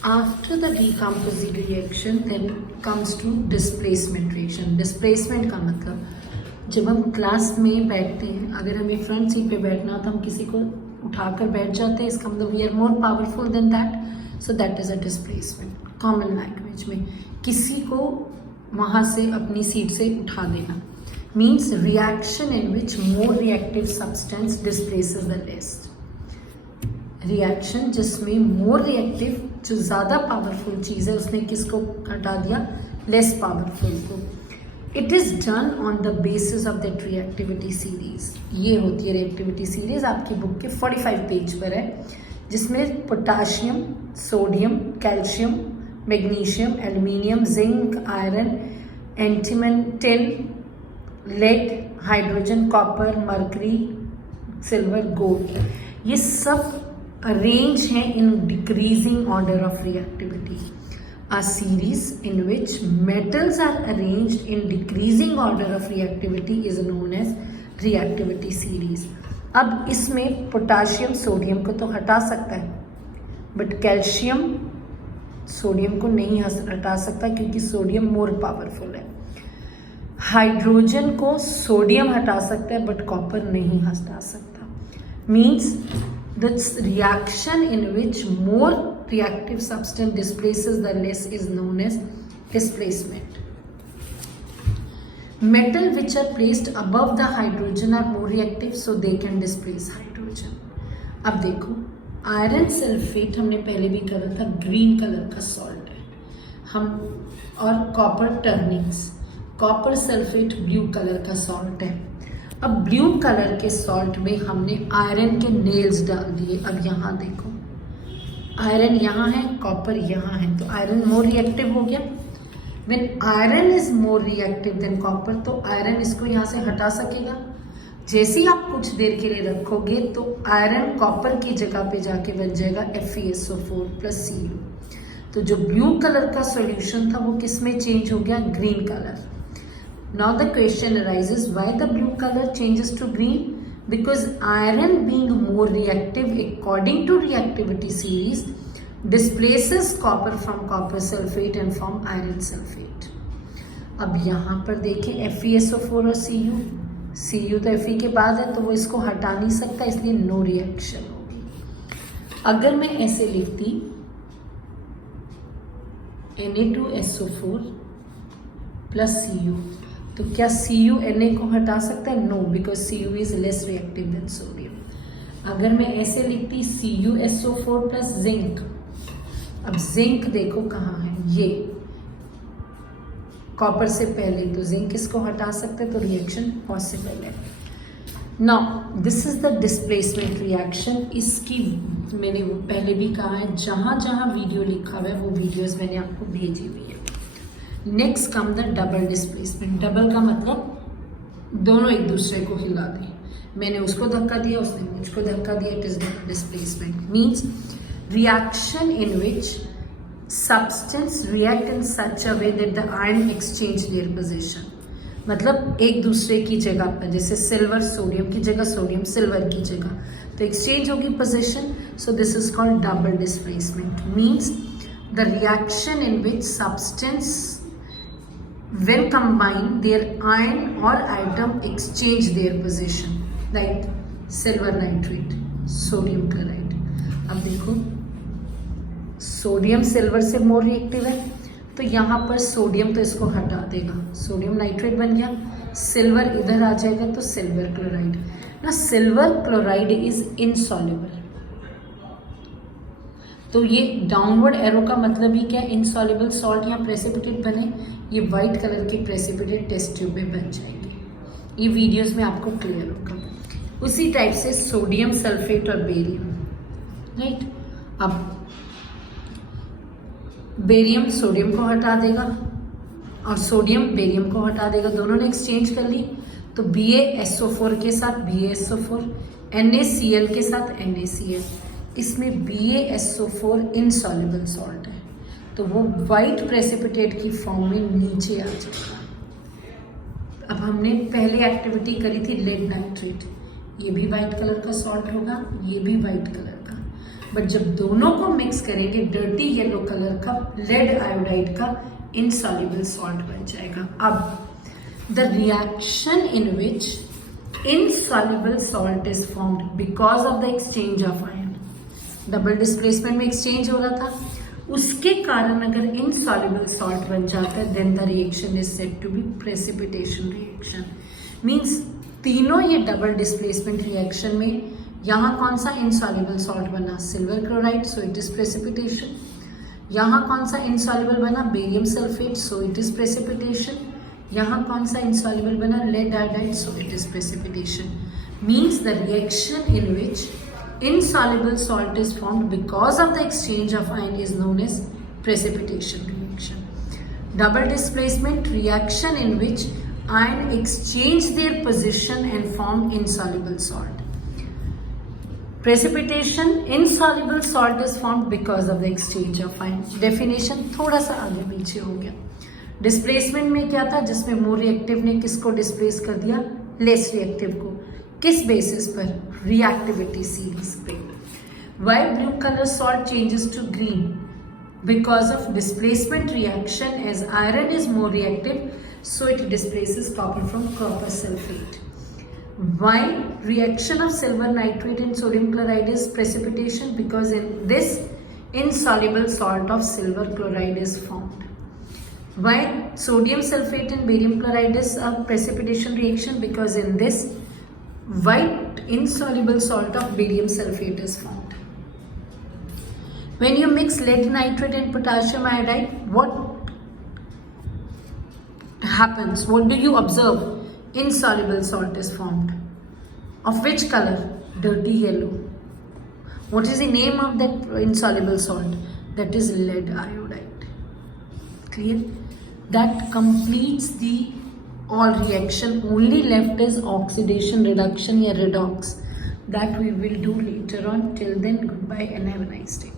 After the decomposing reaction then comes to displacement reaction. Displacement का मतलब जब हम क्लास में बैठते हैं, अगर हमें फ्रंट सीट पे बैठना हो तो हम किसी को उठाकर बैठ जाते हैं, इसका मतलब we are more powerful than that, so that is a displacement. Common language में किसी को वहाँ से अपनी सीट से उठा देना means reaction in which more reactive substance displaces the less. Reaction जिसमें मोर रिएक्टिव, जो ज़्यादा पावरफुल चीज़ है, उसने किसको हटा दिया, लेस पावरफुल को। It is done on the basis of that reactivity series. ये होती है रिएक्टिविटी सीरीज, आपकी बुक के 45 पेज पर है, जिसमें potassium, sodium, calcium, magnesium, aluminium, zinc, iron, antimony, tin, lead, hydrogen, copper, mercury, silver, gold, ये सब arrange हैं in decreasing order of reactivity. A series in which metals are arranged in decreasing order of reactivity is known as reactivity series. अब इसमें potassium sodium को तो हटा सकता है, बट कैल्शियम सोडियम को नहीं हटा सकता क्योंकि सोडियम मोर पावरफुल है। हाइड्रोजन को सोडियम हटा सकता है बट कॉपर नहीं हटा सकता। Means this reaction in which more reactive substance displaces the less is known as displacement. Metal which are placed above the hydrogen are more reactive, so they can displace hydrogen. अब देखो, iron sulphate हमने पहले भी करा था, green colour का salt है हम, और copper turnings, copper sulphate blue colour का सॉल्ट है। अब ब्लू कलर के सॉल्ट में हमने आयरन के नेल्स डाल दिए। अब यहाँ देखो, आयरन यहाँ है, कॉपर यहाँ है, तो आयरन मोर रिएक्टिव हो गया। When iron is more reactive than copper, तो आयरन इसको यहाँ से हटा सकेगा। जैसे ही आप कुछ देर के लिए रखोगे तो आयरन कॉपर की जगह पे जाके बन जाएगा FeSO4 + Cu। तो जो ब्लू कलर का सॉल्यूशन था वो किस में चेंज हो गया, green colour. Now the question arises, why the blue color changes to green? Because iron being more reactive according to reactivity series displaces copper from copper sulfate and form iron sulfate. अब यहाँ पर देखें FeSO4 और Cu तो Fe के बाद है तो वो इसको हटा नहीं सकता, इसलिए नो रिएक्शन होगी। अगर मैं ऐसे लिखती Na2SO4 + Cu, तो क्या Cu Na को हटा सकता है? No, because Cu is less reactive than sodium. अगर मैं ऐसे लिखती CuSO4 + जिंक, अब जिंक देखो कहाँ है, ये कॉपर से पहले, तो जिंक इसको हटा सकते हैं, तो रिएक्शन पॉसिबल है। Now this is the displacement reaction. इसकी मैंने वो पहले भी कहा है, जहाँ जहाँ वीडियो लिखा हुआ है वो वीडियोस मैंने आपको भेजी हुई है। Next come the double displacement. Double का मतलब दोनों एक दूसरे को हिला दें, मैंने उसको धक्का दिया, उसने मुझको धक्का दिया, it is double displacement. Means reaction in which substance react in such a way that the ion exchange their position. मतलब एक दूसरे की जगह पर, जैसे सिल्वर सोडियम की जगह, सोडियम सिल्वर की जगह, तो एक्सचेंज होगी position, so this is called double displacement. Means the reaction in which substance when combined their ion or atom exchange their position, like silver nitrate, sodium chloride। अब देखो sodium silver से more reactive है, तो यहाँ पर sodium तो इसको हटा देगा, सोडियम नाइट्रेट बन गया, सिल्वर इधर आ जाएगा तो सिल्वर क्लोराइड। ना सिल्वर क्लोराइड इज इनसॉल्युबल, तो ये डाउनवर्ड एरो का मतलब ही क्या, इनसॉल्युबल सॉल्ट यहाँ प्रेसिपिटेट बने, ये वाइट कलर की प्रेसिपिटेट टेस्ट ट्यूब में बन जाएंगे। ये वीडियोस में आपको क्लियर होगा। उसी टाइप से सोडियम सल्फेट और बेरियम, राइट। अब बेरियम सोडियम को हटा देगा और सोडियम बेरियम को हटा देगा, दोनों ने एक्सचेंज कर ली, तो BaSO4 के साथ BaSO4, NaCl के साथ NaCl। इसमें BaSO4 इनसॉल्युबल सॉल्ट है, तो वो वाइट प्रेसिपिटेट की फॉर्म में नीचे आ जाएगा। अब हमने पहले एक्टिविटी करी थी लेड नाइट्रेट, ये भी वाइट कलर का सॉल्ट होगा, ये भी वाइट कलर का। बट जब दोनों को मिक्स करेंगे डर्टी येलो कलर का लेड आयोडाइड का इनसॉल्युबल सॉल्ट बन जाएगा. अब the reaction in which insoluble salt is formed because of the exchange of ion. Double displacement में एक्सचेंज हो रहा था, उसके कारण अगर इनसॉल्युबल सॉल्ट बन जाता है then the reaction is said to be precipitation reaction. Means तीनों ये डबल डिस्प्लेसमेंट रिएक्शन में यहाँ कौन सा इनसॉल्युबल सॉल्ट बना, silver chloride, so it is precipitation. यहाँ कौन सा इनसॉल्युबल बना, barium sulphate, so it is precipitation. यहाँ कौन सा इनसॉल्युबल बना, lead iodide, so it is precipitation. Means the reaction in which insoluble salt is formed because of the exchange of ion is known as precipitation reaction. Double displacement reaction in which ion exchange their position and form insoluble salt. Precipitation, insoluble salt is formed because of the exchange of ion. Definition थोड़ा सा आगे पीछे हो गया. Displacement में क्या था, जिसमें मोर रिएक्टिव ने किसको डिस्प्लेस कर दिया, लेस रिएक्टिव को. किस बेसिस पर, रिएक्टिविटी सीरीज पे. Why blue colour salt changes to green, because of displacement reaction. As iron is more reactive so it displaces copper from copper sulphate. Why reaction of silver nitrate and sodium chloride is precipitation, because in this insoluble salt of silver chloride is formed. Why sodium sulfate and barium chloride is a precipitation reaction, because in this white insoluble salt of barium sulfate is formed. When you mix lead nitrate and potassium iodide, what happens? What do you observe? Insoluble salt is formed. Of which color? Dirty yellow. What is the name of that insoluble salt? That is lead iodide. Clear? That completes the all reaction. Only left is oxidation reduction या redox. That we will do later on. Till then, goodbye and have a nice day.